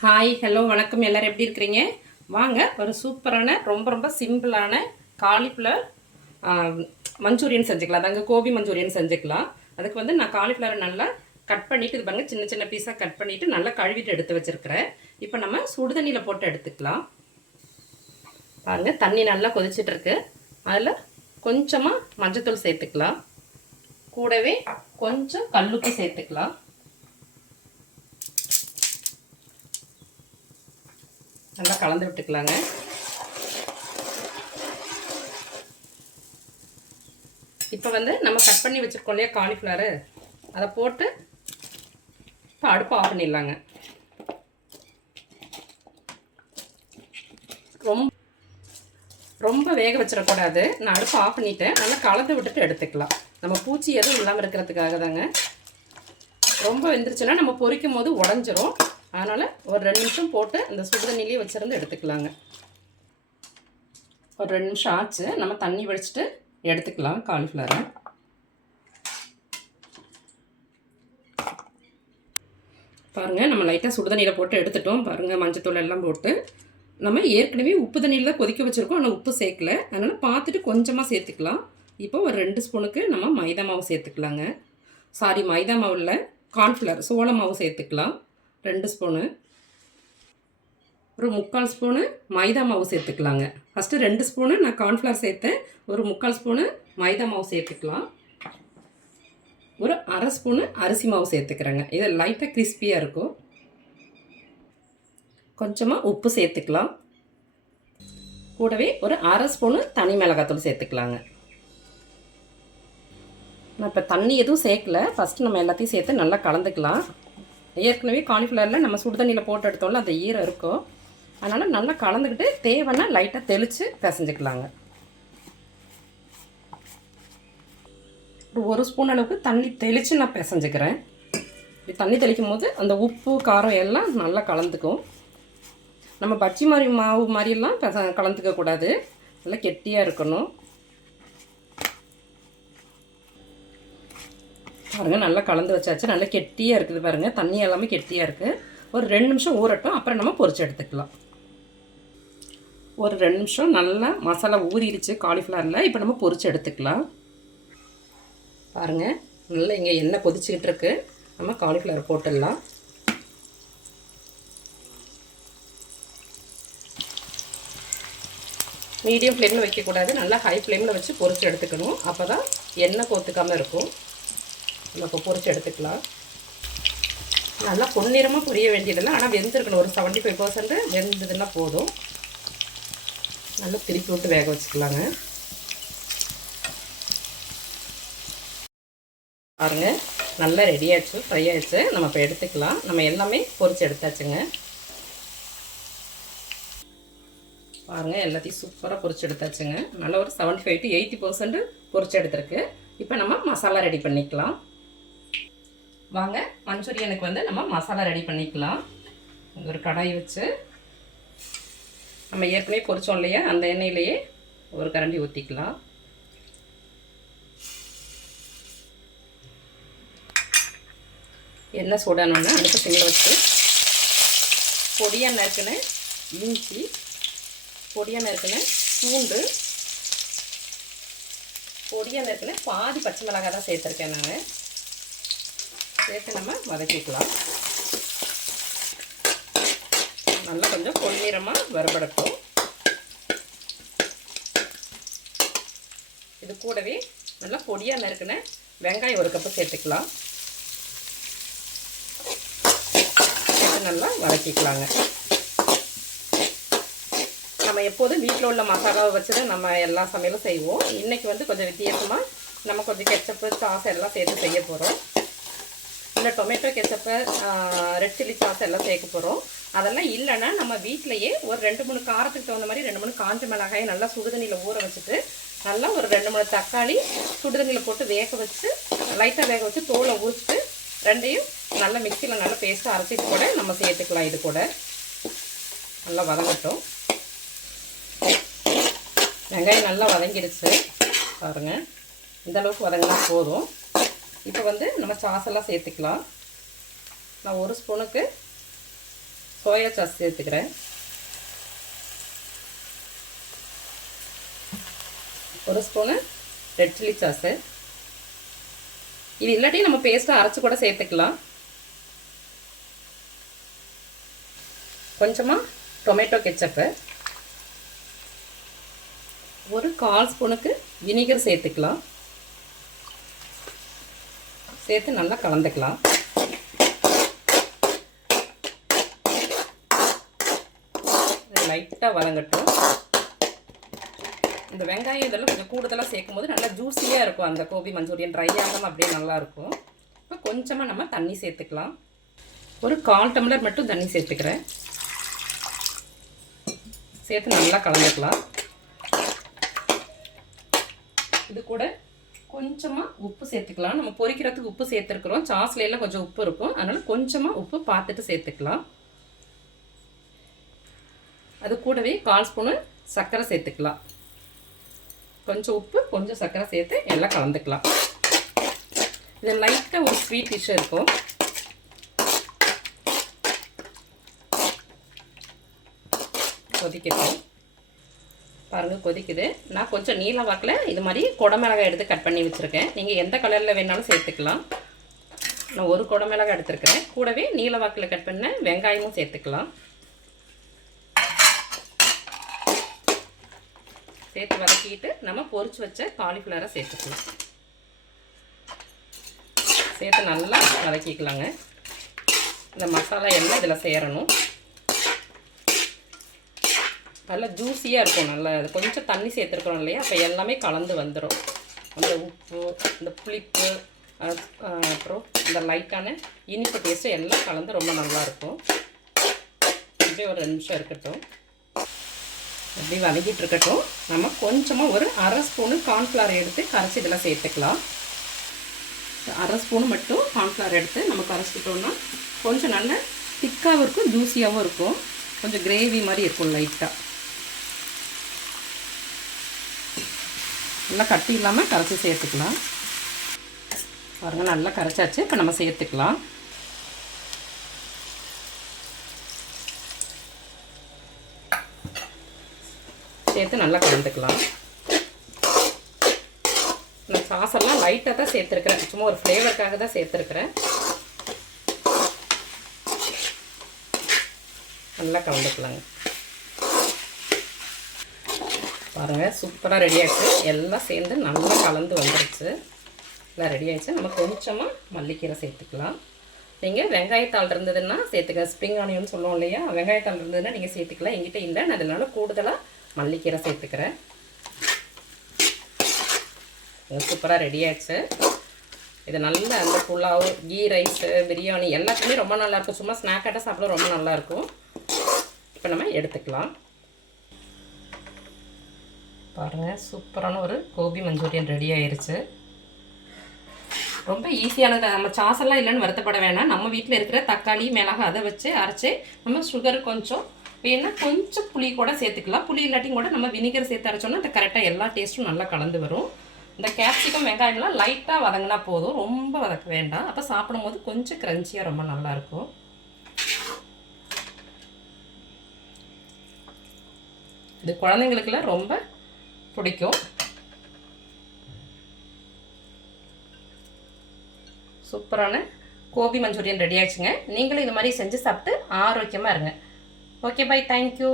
Hi hello வணக்கம். எல்லோரும் எப்படி இருக்கிறீங்க? வாங்க ஒரு சூப்பரான ரொம்ப ரொம்ப சிம்பிளான காலிஃப்ளவர் மஞ்சூரியன் செஞ்சுக்கலாம். அதாங்க கோபி மஞ்சூரியன் செஞ்சுக்கலாம். அதுக்கு வந்து நான் காலிஃப்ளவர் நல்லா கட் பண்ணிவிட்டு இது பாருங்கள், சின்ன சின்ன பீஸாக கட் பண்ணிவிட்டு நல்லா கழுவிட்டு எடுத்து வச்சுருக்கிறேன். இப்போ நம்ம சுடுதண்ணியில் போட்டு எடுத்துக்கலாம். பாருங்கள், தண்ணி நல்லா கொதிச்சிட்ருக்கு. அதில் கொஞ்சமாக மஞ்சத்தூள் சேர்த்துக்கலாம். கூடவே கொஞ்சம் கல்லுப்பு சேர்த்துக்கலாம். நல்லா கலந்து விட்டுக்கலாங்க. இப்போ வந்து நம்ம கட் பண்ணி வச்சுருக்கோம் இல்லையா காலிஃப்ளவரு, அதை போட்டு இப்போ அடுப்பு ஆஃப் பண்ணிடலாங்க. ரொம்ப வேக வச்சிடக்கூடாது. நான் அடுப்பு ஆஃப் பண்ணிவிட்டேன். நல்லா கலந்து விட்டுட்டு எடுத்துக்கலாம். நம்ம பூச்சி எதுவும் இல்லாமல் இருக்கிறதுக்காக தாங்க. ரொம்ப வெந்துருச்சுன்னா நம்ம பொரிக்கும் போது உடஞ்சிரும். அதனால் ஒரு 2 நிமிஷம் போட்டு அந்த சுடுதண்ணிலேயே வச்சுருந்து எடுத்துக்கலாங்க. ஒரு 2 நிமிஷம் ஆச்சு. நம்ம தண்ணி வடிச்சிட்டு எடுத்துக்கலாம் காலிஃப்ளவரை. பாருங்கள், நம்ம லைட்டாக சுடுதண்ணியில் போட்டு எடுத்துட்டோம். பாருங்கள், மஞ்சத்தூள் எல்லாம் போட்டு நம்ம ஏற்கனவே உப்பு தண்ணியில் தான் கொதிக்க வச்சுருக்கோம். ஆனால் உப்பு சேர்க்கல. அதனால் பார்த்துட்டு கொஞ்சமாக சேர்த்துக்கலாம். இப்போ ஒரு 2 ஸ்பூனுக்கு நம்ம மைதா மாவு சேர்த்துக்கலாங்க. மைதா மாவில் கார்ன்ஃப்ளவர் சோள மாவு சேர்த்துக்கலாம். 2 ஸ்பூனு. ஒரு 3/4 ஸ்பூனு மைதா மாவு சேர்த்துக்கலாங்க. ஃபஸ்ட்டு 2 ஸ்பூனு நான் கார்ன்ஃப்ளவர் சேர்த்தேன். ஒரு 3/4 ஸ்பூனு மைதா மாவு சேர்த்துக்கலாம். ஒரு 1/2 ஸ்பூனு அரிசி மாவு சேர்த்துக்கிறேங்க. இது லைட்டாக கிறிஸ்பியாக இருக்கும். கொஞ்சமாக உப்பு சேர்த்துக்கலாம். கூடவே ஒரு 1/2 ஸ்பூனு தனி மிளகாத்தூள் சேர்த்துக்கலாங்க. நான் இப்போ தண்ணி எதுவும் சேர்க்கல. ஃபஸ்ட்டு நம்ம எல்லாத்தையும் சேர்த்து நல்லா கலந்துக்கலாம். ஏற்கனவே காலிஃப்ளவரில் நம்ம சுடுதண்ணியில் போட்டு எடுத்தோம்ல, அந்த ஈரம் இருக்கும். அதனால் நல்லா கலந்துக்கிட்டு தேவைன்னா லைட்டாக தெளித்து பிசைஞ்சிக்கலாங்க. ஒரு ஸ்பூன் அளவுக்கு தண்ணி தெளித்து நான் பிசைஞ்சிக்கிறேன். இப்படி தண்ணி தெளிக்கும் போது அந்த உப்பு காரம் எல்லாம் நல்லா கலந்துக்கும். நம்ம பஜ்ஜி மாதிரி மாவு மாதிரியெல்லாம் கலந்துக்கக்கூடாது. நல்லா கெட்டியாக இருக்கணும். பாருங்கள், நல்லா கலந்து வச்சாச்சு. நல்லா கெட்டியாக இருக்குது பாருங்கள். தண்ணி எல்லாமே கெட்டியாக இருக்குது. ஒரு 2 நிமிஷம் ஊறட்டும். அப்புறம் நம்ம பொரிச்சு எடுத்துக்கலாம். ஒரு 2 நிமிஷம் நல்லா மசாலா ஊறிடுச்சு காலிஃப்ளவரில். இப்போ நம்ம பொரிச்சு எடுத்துக்கலாம். பாருங்கள், நல்லா இங்கே எண்ணெய் கொதிச்சுக்கிட்டு இருக்கு. நம்ம காலிஃப்ளவர் போட்டுடலாம். மீடியம் ஃப்ளேமில் வைக்கக்கூடாது. நல்லா ஹை ஃப்ளேமில் வச்சு பொரிச்சு எடுத்துக்கணும். அப்போ தான் எண்ணெய் கொத்துக்காமல் இருக்கும். நம்ம இப்போ பொரிச்சு எடுத்துக்கலாம். நல்லா பொன்னிறமாக பொரிய வேண்டியதில்லை. ஆனால் வெந்திருக்கணும். ஒரு 75% வெந்ததுன்னா போதும். நல்லா திருப்பி விட்டு வேக வச்சுக்கலாங்க. பாருங்கள், நல்லா ரெடி ஆகிடுச்சு, ஃப்ரை ஆகிடுச்சு. நம்ம இப்போ எடுத்துக்கலாம். நம்ம எல்லாமே பொரிச்சு எடுத்தாச்சுங்க. பாருங்கள், எல்லாத்தையும் சூப்பராக பொரிச்சு எடுத்தாச்சுங்க. நல்லா ஒரு 75 to 80% பொரிச்சு எடுத்துருக்கு. இப்போ நம்ம மசாலா ரெடி பண்ணிக்கலாம். வாங்க, மஞ்சூரியனுக்கு வந்து நம்ம மசாலா ரெடி பண்ணிக்கலாம். ஒரு கடாய் வச்சு நம்ம ஏற்கனவே பொரிச்சோம் இல்லையா, அந்த எண்ணெயிலேயே ஒரு கரண்டி ஊற்றிக்கலாம். எண்ணெய் சூடானோன்னா அடுப்பு சிம்மில் வச்சு பொடியாக நறுக்குன இஞ்சி, பொடியாக நறுக்குன பூண்டு, பொடியாக நறுக்குன பாதி பச்சை மிளகாய் தான் சேர்த்துருக்கேன் நான். சேர்த்து நம்ம வதக்கிக்கலாம். நல்லா கொஞ்சம் பொன்னிறமாக வறுபடட்டும். இது கூடவே நல்லா பொடியாக நறுக்குன வெங்காயம் 1 கப்பு சேர்த்துக்கலாம். சேர்த்து நல்லா வதக்கிக்கலாங்க. நம்ம எப்போதும் வீட்டில் உள்ள மசாலாவை வச்சு தான் நம்ம எல்லா சமையலும் செய்வோம். இன்றைக்கி வந்து கொஞ்சம் வித்தியாசமாக நம்ம கொஞ்சம் கெச்சப்பு சாஸ் எல்லாம் சேர்த்து செய்ய போகிறோம். இல்லை tomato ketchup, red chilli sauce எல்லாம் சேர்க்க போகிறோம். அதெல்லாம் இல்லைன்னா நம்ம வீட்டிலையே ஒரு 2-3 காரத்துக்கு தகுந்த மாதிரி 2-3 காஞ்ச மிளகாயை நல்லா சுடுதண்ணியில் ஊற வச்சுட்டு நல்லா ஒரு 2-3 தக்காளி சுடுதண்ணியில் போட்டு வேக வச்சு லைட்டாக வேக வச்சு தோலை ஊற்றிட்டு ரெண்டையும் நல்லா மிக்சியில் நல்லா பேஸ்ட்டாக அரைச்சிட்டு கூட நம்ம சேர்த்துக்கலாம். இது கூட நல்லா வதங்கட்டும். வெங்காயம் நல்லா வதங்கிடுச்சு பாருங்கள். இந்தளவுக்கு வதங்கினா போதும். இப்போ வந்து நம்ம சாஸ் எல்லாம் சேர்த்துக்கலாம். நான் 1 ஸ்பூனுக்கு சோயா சாஸ் சேர்த்துக்கிறேன். ஒரு ஸ்பூனு ரெட் சில்லி சாஸு. இது இல்லாட்டி நம்ம பேஸ்ட்டாக அரைச்சி கூட சேர்த்துக்கலாம். கொஞ்சமாக டொமேட்டோ கெச்சப்பு, ஒரு 1/4 ஸ்பூனுக்கு வினிகர் சேர்த்துக்கலாம். சேர்த்து நல்லா கலந்துக்கலாம். லைட்டாக வதங்கட்டும். இந்த வெங்காயம் இதெல்லாம் கொஞ்சம் கூடுதலாக சேர்க்கும் போது நல்லா ஜூஸியாக இருக்கும். அந்த கோபி மஞ்சூரியன் ட்ரை ஆகாமல் அப்படியே நல்லாயிருக்கும். இப்போ கொஞ்சமாக நம்ம தண்ணி சேர்த்துக்கலாம். ஒரு 1/4 டம்ளர் மட்டும் தண்ணி சேர்த்துக்கிறேன். சேர்த்து நல்லா கலந்துக்கலாம். இது கூட கொஞ்சமாக உப்பு சேர்த்துக்கலாம். நம்ம பொரிக்கிறதுக்கு உப்பு சேர்த்துருக்குறோம். சாஸ்ல எல்லாம் கொஞ்சம் உப்பு இருக்கும். அதனால் கொஞ்சமாக உப்பு பார்த்துட்டு சேர்த்துக்கலாம். அது கூடவே 1/4 ஸ்பூனு சர்க்கரை சேர்த்துக்கலாம். கொஞ்சம் உப்பு கொஞ்சம் சர்க்கரை சேர்த்து எல்லாம் கலந்துக்கலாம். இது லைட்டாக ஒரு ஸ்வீட் டிஷ் இருக்கும். கொதிக்கட்டும். பாருங்கள் கொதிக்குது. நான் கொஞ்சம் நீல வாக்கில் இது மாதிரி குடமிளகாய் எடுத்து கட் பண்ணி வச்சுருக்கேன். நீங்கள் எந்த கலரில் வேணாலும் சேர்த்துக்கலாம். நான் ஒரு குடமிளகாய் எடுத்துருக்கிறேன். கூடவே நீல வாக்கில் கட் பண்ண வெங்காயமும் சேர்த்துக்கலாம். சேர்த்து வதக்கிட்டு நம்ம பொரிச்சு வச்ச காலிஃப்ளவரை சேர்த்துக்கலாம். சேர்த்து நல்லா வதக்கிக்கலாங்க. இந்த மசாலா எல்லாம் இதில் சேரணும். நல்லா ஜூஸியாக இருக்கும். நல்லா கொஞ்சம் தண்ணி சேர்த்துருக்குறோம் இல்லையா, அப்போ எல்லாமே கலந்து வந்துடும். அந்த உப்பு, இந்த புளிப்பு, அப்புறம் இந்த லைட்டான இனிப்பு டேஸ்ட்டு எல்லாம் கலந்து ரொம்ப நல்லாயிருக்கும். இப்படியே ஒரு 2 நிமிஷம் இருக்கட்டும். அப்படி வதக்கிட்டு இருக்கட்டும். நம்ம கொஞ்சமாக ஒரு 1/2 ஸ்பூனு கார்ன்ஃப்ளவர் எடுத்து கரைச்சி இதெல்லாம் சேர்த்துக்கலாம். 1/2 ஸ்பூனு மட்டும் கார்ன்ஃப்ளவர் எடுத்து நம்ம கரைச்சிக்கிட்டோம்னா கொஞ்சம் நல்ல திக்காகவும் இருக்கும், ஜூஸியாகவும் இருக்கும். கொஞ்சம் கிரேவி மாதிரி இருக்கும். லைட்டாக நல்லா கட்டி இல்லாமல் கரைச்சி சேர்த்துக்கலாம். பாருங்கள் நல்லா கரைச்சாச்சு. இப்போ நம்ம சேர்த்துக்கலாம். சேர்த்து நல்லா கலந்துக்கலாம். நான் சாஸெல்லாம் லைட்டாக தான் சேர்த்துருக்குறேன். சும்மா ஒரு ஃப்ளேவருக்காக தான் சேர்த்துருக்குறேன். நல்லா கலந்துக்கலாங்க. பாருங்கள் சூப்பராக ரெடி ஆகிடுச்சு. எல்லாம் சேர்ந்து நல்லா கலந்து வந்துடுச்சு. எல்லாம் ரெடி ஆகிடுச்சு. நம்ம கொஞ்சமாக மல்லிக்கீரை சேர்த்துக்கலாம். நீங்கள் வெங்காயத்தாள் இருந்ததுன்னா சேர்த்துக்கலாம். ஸ்ப்ரிங் ஆனியன் சொல்லுவோம் இல்லையா, வெங்காயத்தாள் இருந்ததுன்னா நீங்கள் சேர்த்துக்கலாம். எங்கிட்ட இல்லை, நான் அதனால கூடுதலாக மல்லிக்கீரை சேர்த்துக்கிறேன். சூப்பராக ரெடி ஆகிடுச்சு. இது நல்ல அந்த புலாவ், கீ ரைஸு, பிரியாணி எல்லாத்துக்குமே ரொம்ப நல்லாயிருக்கும். சும்மா ஸ்நாக்காக சாப்பிட ரொம்ப நல்லாயிருக்கும். இப்போ நம்ம எடுத்துக்கலாம். பாருங்கள் சூப்பரான ஒரு கோபி மஞ்சூரியன் ரெடி ஆயிடுச்சு. ரொம்ப ஈஸியானது. நம்ம சாஸெல்லாம் இல்லைன்னு வருத்தப்பட வேணாம். நம்ம வீட்டில் இருக்கிற தக்காளி, மிளகாய் அதை வச்சு அரைச்சி நம்ம சுகர் கொஞ்சம் வேணா கொஞ்சம் புளி கூட சேர்த்துக்கலாம். புளி இல்லாட்டியும் கூட நம்ம வினிகர் சேர்த்து அரைச்சோன்னா அந்த கரெக்டாக எல்லா டேஸ்ட்டும் நல்லா கலந்து வரும். இந்த கேப்சிகம் வெங்காயம்லாம் லைட்டாக வதங்கினா போதும், ரொம்ப வதக்க வேண்டாம். அப்போ சாப்பிடும்போது கொஞ்சம் க்ரன்ச்சியாக ரொம்ப நல்லாயிருக்கும். இது குழந்தைங்களுக்குலாம் ரொம்ப பிடிக்கும். சூப்பரான கோபி மஞ்சூரியன் ரெடி ஆயிடுச்சுங்க. நீங்களும் இது மாதிரி செஞ்சு சாப்பிட்டு ஆரோக்கியமாக இருங்க. Okay, bye, thank you.